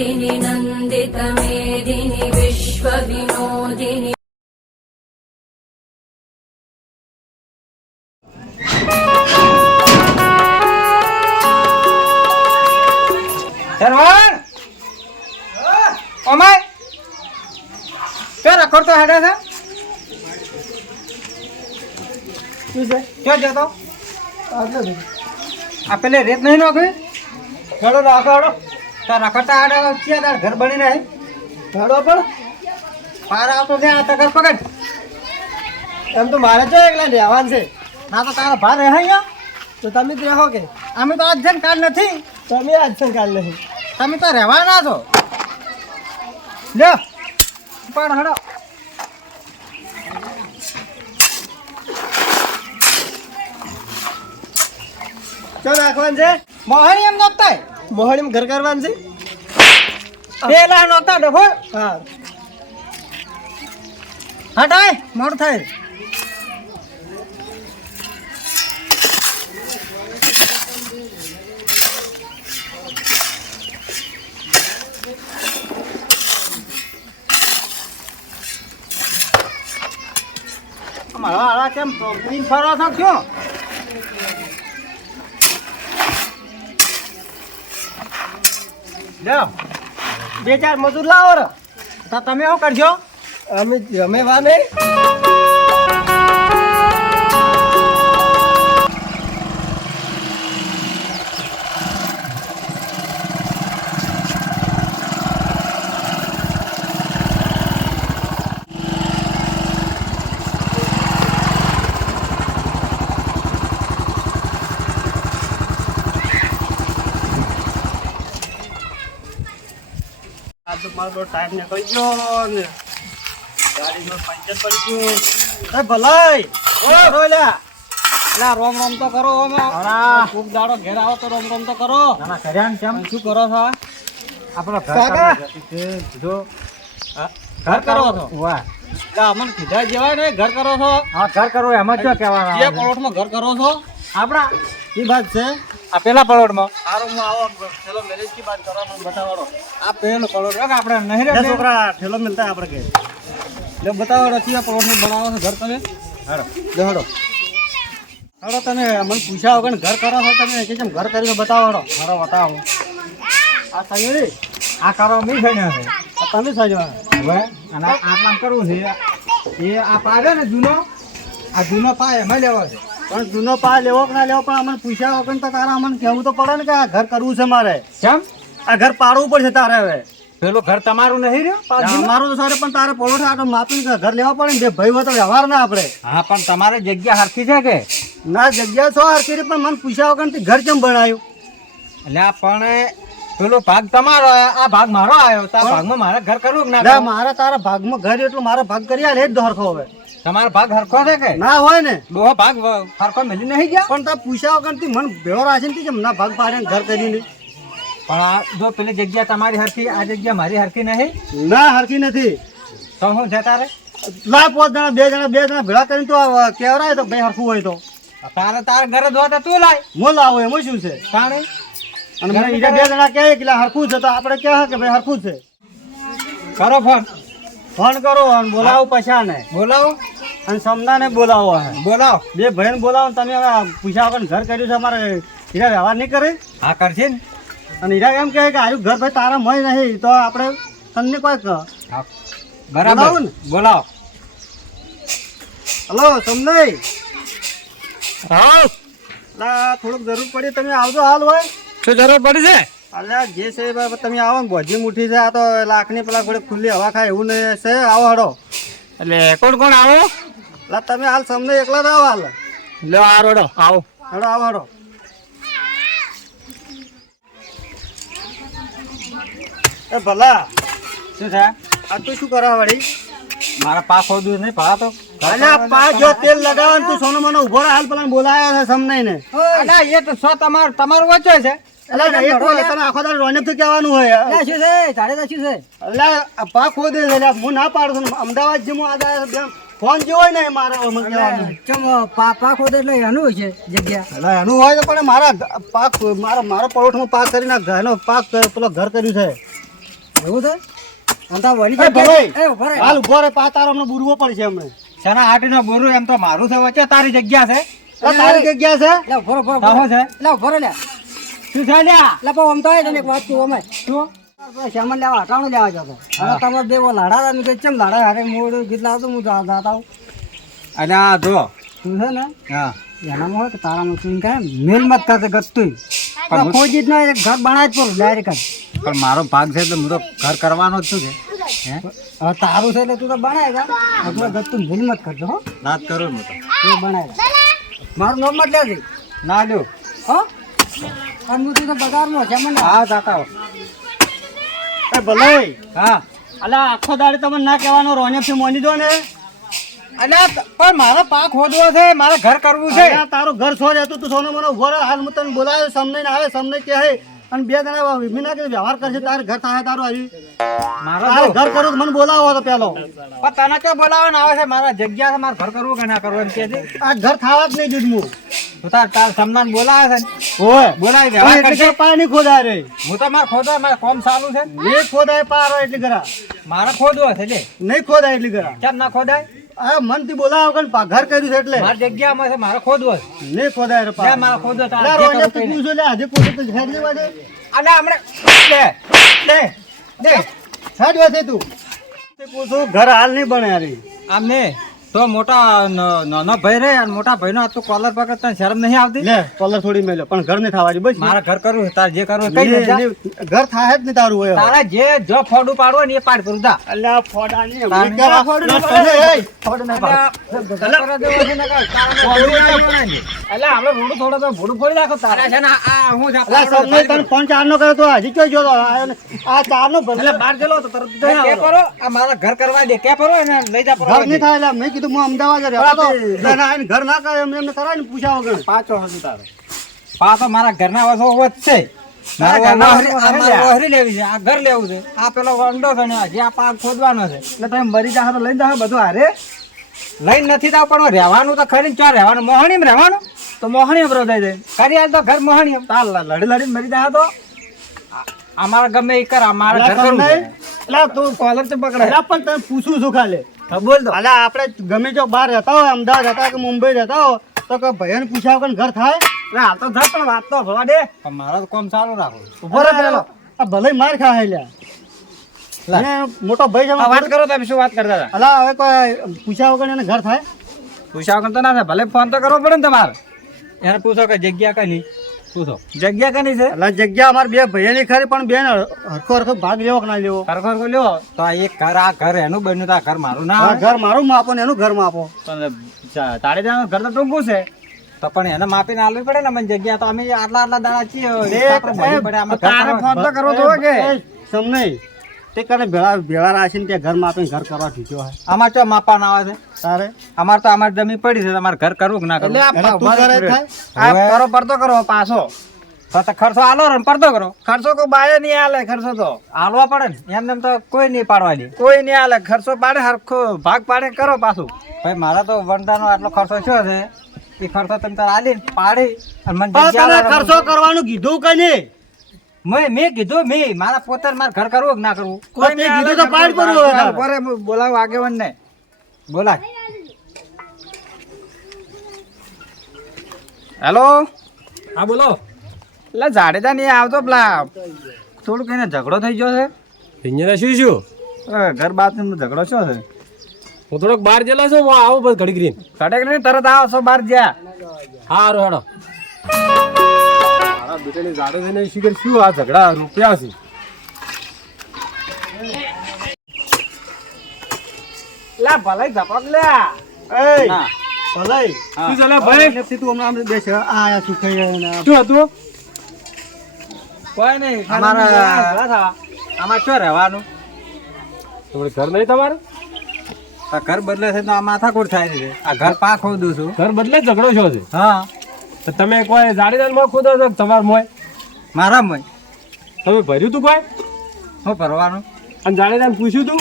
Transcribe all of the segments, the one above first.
मेदिनि नन्दितमेदिनि विश्वविनोदिनि Shravan oh my ક્યાં રખડતો હેડે છે શું છે ક્યાં જતો આગળ જજો. આ પેલે રેત નહીં નોખી હેડો રાખો હેડો તો ખટા આડે ક્યાં તાર ઘર બની રહે. હેડો પણ. પાર આવતો છે આ તકર પકડ. એમ તો મારે જો એકલા રહેવાનું છે? ના તો તારો ભાર રહે અહીંયા. તો તમે જ રહો કે? અમે તો આજન કાલ નથી. તમે આજન કાલ નથી. તમે તો રહેવાના છો. લ્યો. પણ હડો. ચલો રાખવાનું છે? મોહણી એમ નોખતા મોહણીમાં ઘર કરવાનું છે? પેલા નોખતા ડફો હા. હટાય મોડ થાય. મારા કેમ પ્રોટીન ફરો છો બે ચાર મજૂર લાવો તમે શું કરજો? અમે અમે વાને નીકળી ગયો ને. ગાડીનો પંચર પડી ગયું. એ ભલાઈ ઓ રોયલા લા રોમ રોમ તો કરો ઓમ ખૂબ દાડો ઘેર આવો તો રોમ રોમ તો કરો. ના ના કર્યા કેમ? શું કરો છો? આપણો ઘર જો. ઘર કરો છો? વાહ. અમન કીધા જેવા ને ઘર કરો છો. હા ઘર કરો એમાં શું કહેવાના જે પલોટમાં ઘર કરો છો. આપણા એ વાત છે. આ પેલા પલોટમાં. સારો હું આવો ચલો મેરેજ કી બાત કરો મને બતાવડો આ પેલો પલોટ. કે આપણે નહીં રે છોકરા ઠેલો મિલતા આપણે કે. લે બતાવો ચિયા પલોટ ને બનાવો છો ઘર તમે? હાડો લે હાડો તને મને પૂછ્યા વગર ઘર કરો છો તમે? કે કેમ ઘર કરીને છે હારો. બતાવો. આ સગી આ કરો મી છે. ને આ તમે સાજો હવે અને આ કામ કરવું છે. એ આ પાડે ને જૂનો? આ જૂનો પાય એમાં લેવો છે. પણ જૂનો પા લેવો કે ના લેવો પણ અમને પૂછ્યા વગર તો તારા અમને કહેવું તો પડે ને કે આ ઘર કરવું છે મારે. કેમ? આ ઘર પાડવું પડશે તારે હવે. પેલું ઘર તમારું નહીં રહ્યું? મારું તો સારું પણ તારે પલોઠા આટો માપી ઘર લેવા પડે ને બે ભાઈ હોય તો વ્યવહાર ના આપણે. હા પણ તમારે જગ્યા હરખી છે કે? ના જગ્યા છો હરખી રહી પણ મને પૂછ્યા વગર ઘર કેમ બનાવ્યું? એટલે પણ પેલો ભાગ તમારો આ ભાગ મારો આવ્યો તો આ ભાગમાં મારે ઘર કરવું ના મારે તારા ભાગમાં ઘર એટલું મારા ભાગ કરી આલે જ દોરખો હવે. તમારો ભાગ હરખો છે કે? ના હોય ને. ડોહો ભાગ હરખો મળી નહીં ગયા? પણ તા પૂછ્યા વગરથી મન ભેળો રાખે ને કે ના ભાગ પાડે ને ઘર કરીને પણ આ જો પેલી જગ્યા તમારી હરખી આ જગ્યા મારી હરખી નહીં? ના હરખી નથી. તો હું છે તારે? લા પાંચ જણા બે જણા બે જણા ભેળા કરીને તો કેવરાય તો ભાઈ હરખું હોય તો. તારે તારે ઘરે જોવા તું લાય. હું લાવો એમાં શું છે? તાણે? અને મને બીજા બે જણા કહે કે હરખું છે તો આપણે કહે કે ભાઈ હરખું છે. કરો ફોન. ફોન કરો અને બોલાવો પૈસા ને બોલાવો. અને સમદાને બોલાવો હે બોલાવો. બે ભાઈને બોલાવો તમે હવે પૂછ્યા વગર ઘર કર્યું છે અમારે હીરા વ્યવહાર નહીં કરે? હા કરશે ને. અને હીરા એમ કહે કે આયું ઘર ભાઈ તારા મય નહીં તો આપણે તમને કોઈ કહો બોલાવો ને. બોલાવો. હલો તમને હા. થોડુંક જરૂર પડી તમે આવજો હાલ હોય. શું જરૂર પડી છે? અલ્યા જે છે તમે આવો ને બોજી મુઠી છે આ તો લાખની પેલા ઘોડે ખુલ્લી હવા ખાય એવું નહીં છે. આવો હડો. એટલે કોણ કોણ આવો? એટલે તમે હાલ સમને એકલા જ આવો હાલ. લે આ રોડો આવો. હડો આવો હડો. એ ભલા શું છે? આ તું શું કરવા વળી? મારા પા ખોદું નહીં પા તો અલ્યા પા જો તેલ લગાવે તું સોનો મને ઊભો હાલ પેલા બોલાયા છે સમનાઈ ને એ તો સો તમાર તમારું વચ્ચે છે. અલા એ તો તને આખો દાડો રોનક તો કહેવાનું હોય. શું છે? તારે તો શું છે? અલા આ ખોદે છે અલ્યા હું ના પાડું છું અમદાવાદ જે હું આ ફોન જે ને એ મારે મને કહેવાનું. ચમ પાપા ખોદે એટલે એનું છે જગ્યા? અલા એનું હોય તો પણ મારા પાક મારો મારો પરોઠમાં પાક કરીને ઘરનો પાક પેલો ઘર કર્યું છે. એવું છે? અને તાર વળી એ ઊભો હાલ ઊભો રે પા તારો અમને બુરવો પડશે અમને શેના હાટીનો બોરું એમ તો મારું છે વચ્ચે તારી જગ્યા છે. તારી જગ્યા છે? લે ઊભો ઊભો રહે, ઊભો તાહો રહે. છે? લે ઊભો લે શું છે લ્યા? પણ આમ તો તને એક વાત કહું અમે શું? શ્યામલ લેવા અટાણું લેવા જતો અને તમે બે લાડા હતા ચમ લાડા હારે મોડું ગીત લાવતો હું જાતા આવું. અલ્યા આ જો. તું છે ને? હા. એનામાં હોય કે તારામાં તું કહે મેલ મત કરતે ગતું ખોજી જ ઘર બનાવી જ પડું ડાયરેક્ટ પણ મારો ભાગ છે તો હું તો ઘર કરવાનો જ છું કે. હે? હવે તારું છે એટલે તું તો જા. એટલે ગતું મેલ મત કરજો હો. ના કરો હું તો. તું બનાય મારું નામ મત લેજે. ના દો હો? અને હું તું બજારમાં છે મને. હા જાતા એ ભલે હા. અલા આખો દાડે તમને ના કહેવાનો રોણ્યા મોની દો ને. અલ્યા પણ મારો પાક ખોદવો છે મારે ઘર કરવું છે. તારું ઘર છો જતું તું સોનો મને ઊભો હાલ હું તને બોલાવ્યો સમને આવે સમને કહે હે અને બે જણા વિના કે વ્યવહાર કરશે તારે ઘર થાય તારું આવી. મારા ઘર કરું મને બોલાવો તો પેલો. પણ તને ક્યાં બોલાવવાને આવે છે? મારા જગ્યા છે મારે ઘર કરવું કે ના કરવું એમ કે છે. આ ઘર ખાવા જ નહીં દીધું હું તાર તાર સમનાન બોલાવે છે ઓય. બોલાવી વ્યવહાર કરશે. પાણી ખોદાય રે. હું તો મારે ખોદાય મારે કોમ ચાલુ છે નહીં ખોદાય પારો એટલે ઘરા મારે ખોદવો છે લે. નહીં ખોદાય એટલે ઘરા કેમ ના ખોદાય? આ મનથી બોલાવો કે પા- ઘર કર્યું છે એટલે. મારી જગ્યામાં છે મારે ખોદવો નહીં ખોદાય રે લે પાર મારે ખોદવો તારે લે જે તું પૂછો લે. આજે ખોદે તો હેડ દેવા દે. અલે હમણે. લે લે તું. તે પૂછું ઘર હાલ નહીં બને આમ ને તો મોટા નાના ભાઈ રે અને મોટા ભાઈ નો તું કોલર પકડ તને શરમ નહીં આવતી? લે કોલર થોડી મેલ્યો પણ ઘર નહીં થવાની બસ. મારા ઘર કરવું છે તારે જે કરવું કઈ ને-. ને- ઘર થાય જ નહીં તારું હોય. તારા જે જો ફોડું પાડવું ને એ પાડ કરું તા અમેરિકા ફોડું ના ના ફોડ? ના ને ફોડું ના ને. એટલે આપણે રોડું થોડો તો ભોડું ફોડી નાખો તારા. છે ને આ- આ હું છે, અલ્યા તને ફોન ચારનો કર્યો તો હજી કયો જોતો? આ ચાર નો. એટલે બહાર ગયેલો તો તરત કે કરો. આ મારા ઘર કરવા દે. કે કરો અને લઈ જા ઘર નહીં થાય એટલે મેં કીધું હું અમદાવાદ જ રહેતો હતો. ના, આઈને ઘર ના કરે એમને એમને કરાય ને પૂછ્યા વગર. પાછો હતું તારે. પાછો મારા ઘરના વાસો છે. છે આ ઘર લેવું છે. આ પેલો વંડો ગણ્યો હજી આ પાક ખોદવાનો છે. એટલે તમે મરી જાઓ તો લઈને જાઓ બધું હારે. લઈને નથી જાવ પણ રહેવાનું તો ખરી ચા રહેવાનું? મોહણીમાં રહેવાનું? તો મોહણી બ્રો થઈ જાય કરી આલ તો ઘર મોહણી તાર લડી લડી મરી જાય તો. આ- અમારે ગમે એ કર અમારે ઘર છે. અલ્યા તું કોલર તો પકડે. પણ તને પૂછું છું ખાલી? બોલ દો અલા આપણે ગમે જો બહાર રહેતા હોય અમદાવાદ રહેતા હોય કે મુંબઈ રહેતા હોય તો કે ભાઈને પૂછ્યા વગર ઘર થાય? એટલે હાલ તો થાય પણ વાત તો ભરવા દે. પણ મારે તો કોમ સારું રાખો ઊભો રહે પેલો. આ ભલે માર ખાય લ્યા. મોટો ભાઈ જમા વાત કરો તમે શું વાત કરતા હતા? અલા હવે કોઈ પૂછ્યા વગર એને ઘર થાય? પૂછ્યા વગર તો ના થાય ભલે ફોન તો કરવો પડે ને તમારે. એને પૂછો કે જગ્યા કઈ પૂછો જગ્યા કની છે? એટલે જગ્યા અમારે બે ભાઈની ખરી પણ બેન હરખો હરખો ભાગ લેવો કે ના લેવો? હરખો હરખો લ્યો. તો આ એક ઘર આ ઘર એનું બન્યું તો આ ઘર મારું ના ઘર મારું માપો ને એનું ઘર માપો. તારે ત્યાં ઘર તો ટૂંકું છે. તો પણ એને માપીને આલવી પડે ને મને જગ્યા તો અમે આટલા આટલા દાડા છીએ તારે ફોન તો કરવો તો કે? સમ નહીં તે કારણે ભેળા ભેળા રાખીને ત્યાં ઘર માપીને ઘર કરવા દીધો હોય આમાં ચો માપવાના આવે છે? તારે? અમારે તો અમારે જમીન પડી છે તમારે ઘર કરવું કે ના કરવું? એટલે તું ઘરે થાય? આ કરો પડતો કરો પાછો. તો તો ખર્ચો આલો ને પડતો કરો. ખર્ચો કોઈ બાય નહીં આલે ખર્ચો તો. આલવા પડે ને એમ એમ તો કોઈ નહીં પાડવાની કોઈ નહીં આલે ખર્ચો પાડે હરખો ભાગ પાડે કરો પાછું. ભાઈ મારા તો વંડાનો આટલો ખર્ચો થયો છે. એ ખર્ચો તમે તાર આલી ને પાડી અને મને ને ખર્ચો કરવાનું કીધું કઈ નહીં? મેં મેં કીધું મેં મારા પોતે મારે ઘર કરવું કે ના કરવું? કોઈ નહીં કીધું તો પાડ પડવું હવે બોલાવ આગેવાન ને બોલા હેલો? હા બોલો. એટલે જાડેજા નહીં આવતો પેલા. થોડુંક એને ઝઘડો થઈ ગયો છે. અહીંયા શું શું ઘર બાદ ઝઘડો શું છે? હું થોડોક બહાર જેલા છું હું આવું બસ ઘડી કરીને નહીં તરત આવો છો બહાર જ્યાં. હારું હેડો. મારા બેટાની ગાડો થઈને શીખર શું આ ઝઘડા? રૂપિયા છે. લા ભલે ઝપક લ્યા. એય, ભલાઈ. શું ચાલે ભાઈ તું હમણાં આમ બેસે. આ આયા સુખાઈ ને શું હતું? કોઈ નહીં અમારે આમાં શું રહેવાનું? તમારે ઘર નહીં તમારે? આ ઘર બદલે છે તો આ માથાકૂટ થાય છે. આ ઘર પાક ખોદું છું. ઘર બદલે ઝઘડો છો છે હા. તો તમે કોઈ જાડીદારમાં ખોદો છો તમાર મોય મારા મય તમે ભર્યું તું કોઈ? હું ભરવાનું? અને જાડેદાર પૂછ્યું તું?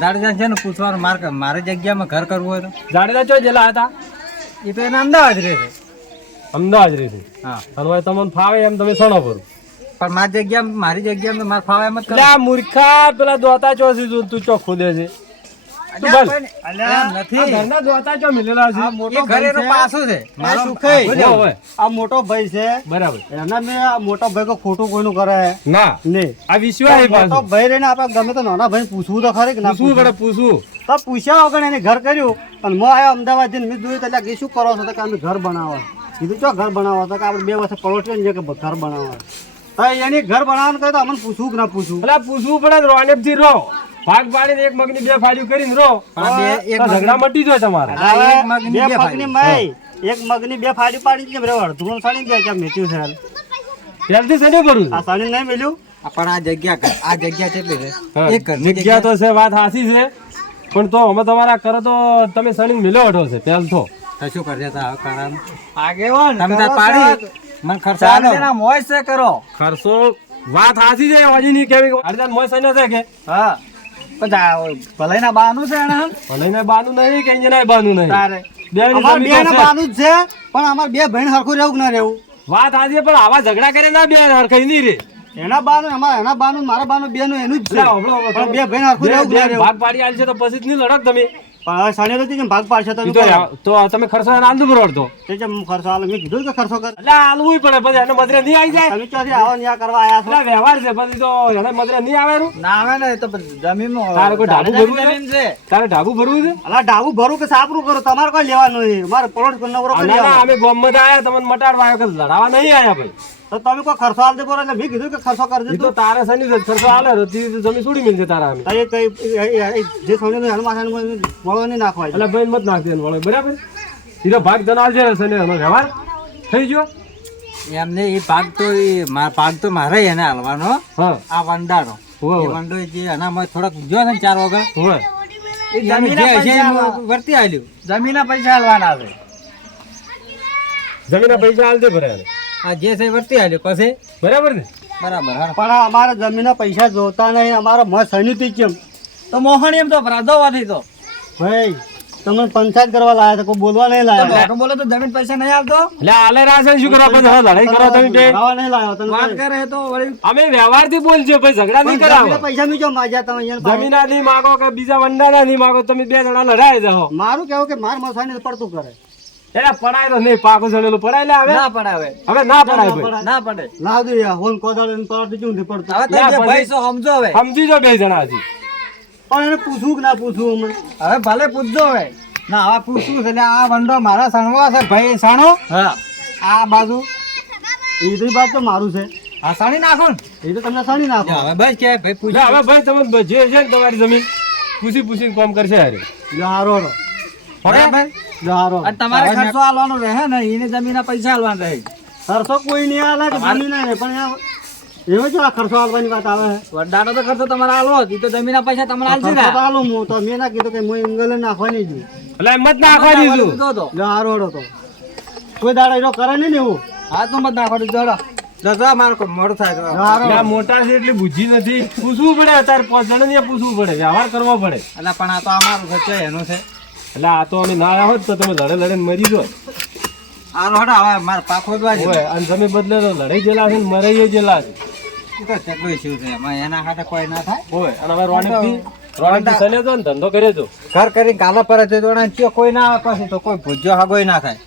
જાડેજા છે ને પૂછવાનું માર મારે જગ્યામાં ઘર કરવું હોય તો? જાડેદાર ચો જેલા હતા? એ તો એને અમદાવાદ રહે છે. અમદાવાદ રહે છે. હા. અને તમને ફાવે એમ તમે સણો ભરો. પણ મારી જગ્યા મારી જગ્યા મારે ફાવે એમ જ મૂર્ખા પેલા દોતા ચો છે તું તું ચો ખોદે છે? મોટો ઘર ભાઈ છે. પાછું છે. એ મારો- સુખઈ. હોય, હોય. આ મોટો ભાઈ છે. બરાબર. એના મેં આ મોટો ભાઈ કોઈ ખોટું કોઈનું કરે? ના. નહીં. આ વિશ્વાસ મોટો ભાઈ રહીને આપણે ગમે તો નાના ભાઈ પૂછવું તો ખરી ના પૂછવું પડે પૂછવું? તો પૂછ્યા વગર એને ઘર કર્યું. અને મો આવ્યો અમદાવાદ જઈને મેં જોયું તો એટલે કે શું કરો છો? તો કે અમે ઘર બનાવો કીધું ચો ઘર બનાવો? તો કે આપણે બે વર્ષે પલોટ્યો ને કે ઘર બનાવો એની ઘર બનાવવાનું કહે તો અમને પૂછવું કે ના પૂછવું? એટલે પૂછવું પડે થી રો. ભાગ પાડીને એક મગની બે ફાડ્યું કરીને રો. એક ઝઘડા મટી જાય તમારે. મગની બે પગની મય એક મગની બે ફાડ્યું પાડી કેમ બરાબર અડધું સાડી જાય કેમ મેચ્યું છે. ત્યારથી સને ભરું આ સાડી નહીં મેલ્યું? પણ આ જગ્યા આ જગ્યા છે? એટલે એક જગ્યા તો છે વાત હાસી છે. પણ તો અમે તમારા કરો તો તમે સણી મિલો હટો છે પહેલ તો તો શું કરશે તો હવે આગેવાન તમે તાર પાડી. મને ખર્ચો આલો. મોય છે કરો. ખર્ચો વાત હાસી છે હજી નહીં કેવી અડધાન મોય છે કે? હા. ભલાઈ ના બાનું છે એને ભલે બાનું નહીં કે અહીંયા બાનું નહીં? તારે. બે અમાર જમીન બે તો ને છે. બાનું જ છે પણ અમાર બે ભાઈ હરખું રહેવું ના રહેવું? વાત આજે પણ આવા ઝઘડા કરે ના બે હરખાઈ નહીં રે. એના બાનું અમાર એના બાનું મારા બાનું બે નું એનું જ છે. પણ બે ભાઈ હરખું રહેવું ના રહેવું? ભાગ પાડી આલ છે તો પછી જ નહીં લડક તમે. પણ હવે સાડી ભાગ પાડશે તો તો તો તમે ખર્ચો આંધુ બરોડતો તે જેમ ખર્ચો હાલો મેં કીધું કે ખર્ચો કર. એટલે આલવું પડે પછી એને મદરે નહીં આવી જાય. તમે ચોથી આવો ને કરવા આયા છો? એટલે વ્યવહાર છે પછી તો એને મદરે નહીં આવે. ના આવે ને તો જમીનમાં તારે કોઈ ઢાબુ ભરવું છે જમીન છે? તારે ઢાબુ ભરવું છે? અલા ડાબુ ભરું કે સાપરું કરો તમારે કોઈ લેવાનું નહીં. મારે પલોટ નવરો આ કરી ના, ના, અમે બોમ્બ જ આયા તમને મટાડવા આવ્યો કે લડાવા નહીં આયા ભાઈ. તો તમે કોઈ ખર્ચો હાલ દે બોલો એટલે મેં કીધું કે ખર્ચો કરજે તો તું. તારે છે ખર્ચો આલે રો, તી તો જમી છોડી મિલશે તારા અમે તો એ કઈ એ- એ- એ જે સોનું હાલ માથાને મળવા નહીં નાખવા એટલે ભાઈ મત નાખી દેવાનું વળે બરાબર? ઈ તો ભાગ જનાર છે શનિ એનો વ્યવહાર. થઈ ગયો? એમને એ ભાગ તો એ મા- ભાગ તો મારે એને હાલવાનો આ વંડાનો. એ. વંડો જે એનામાં થોડાક જો ને ચાર વગર હોય વર્તી આલ્યું જમીનના પૈસા હાલવાના છે. જમીનના પૈસા હાલ દે ભરે આ જે છે વર્તી આલ્યું. પછી? બરાબર ને? બરાબર પણ અમારા જમીનના પૈસા જોતા નહીં અમારો મત સૈનિક કેમ? તો મોહણી એમ તો ભરાદોવાથી તો. ભાઈ તમે પંચાયત કરવા લાયા તો કોઈ બોલવા નહીં લાયા. બોલે તો જમીન પૈસા નહીં આવતો એટલે આલે રાશન શું કરો પછી લડાઈ કરો તમે બે. ભરાવા નહીં લાયા તમે. વાત કરે તો અમે વ્યવહારથી બોલજો ભાઈ ઝઘડા નહીં કરાવો. પૈસા મીચો માજા તમે જમીન નહીં માગો કે બીજા વંડાના નહીં માગો તમે બે જણા લડાઈ જાઓ મારું કેવું કે માર મસાણી પડતું કરે. એટલે પડાય તો નહીં પાકો જણેલું પડાય લે હવે. ના પડાવે. હવે ના પડાય ભાઈ. ના પડે. લાવ દે યાર હોન કોદાળ એને પડતું કેવું નથી પડતું. હવે તમે ભાઈ સમજો હવે. સમજી જો બે જણા હજી. પણ એને પૂછવું કે ના પૂછવું અમને? હવે ભલે પૂછજો હવે. ના હવે પૂછવું છે એટલે આ વંડો મારા સણવા છે ભાઈ સણો. હા. આ બાજુ. એ તો તો મારું છે. આ સણી નાખો ને. એ તો તમને સણી નાખો. હવે ભાઈ કે ભાઈ પૂછો. હવે ભાઈ તમે જે છે ને તમારી જમીન. પૂછી પૂછીને કામ કરશે હારે. જો હારો રો બરાબર હારો અને તમારે ખર્ચો હાલવાનો રહે ને એને જમીનના પૈસા હાલવાના રહે. ખર્ચો કોઈ નહીં આલે કે જમીન નહીં પણ એવો જો આ ખર્ચો આલવાની વાત આવે. છે વડાનો તો ખર્ચો તમારે હાલવો જ. ઈ તો જમીનના પૈસા તમારે તો ને. આલું હું તો મેં ના કીધું કે હું એંગલે નાખવાની છું. એટલે એમ જ નાખવા દીધું તો. હારો હડો તો. કોઈ દાડો એનો કરે નહીં ને એવું? હા તો મત નાખો દીધો હેડો. જજો મારે મોડું થાય મોટા છે એટલી બુદ્ધિ નથી. પૂછવું પડે અત્યારે પાંચ જણા પૂછવું પડે વ્યવહાર કરવો પડે. એટલે પણ આ તો અમારું ખર્ચો એનું છે. એટલે આ તો અમે ના આવ્યા હોત તો તમે લડે લડે મરી જો આ રોડો હવે મારે પાખો જ હોય અને તમે બદલે તો લડાઈ છે ને મરાઈ ગયેલા છે. તો ચકલું છે એમાં એના હાથે કોઈ ના થાય. હોય અને હવે રોનકથી રોનકથી સલે જો ને ધંધો કરે જો ઘર કરી કાલા પર જ તો એને ચિયો કોઈ ના આવે પછી તો કોઈ ભૂજ્યો હાગોય ના થાય.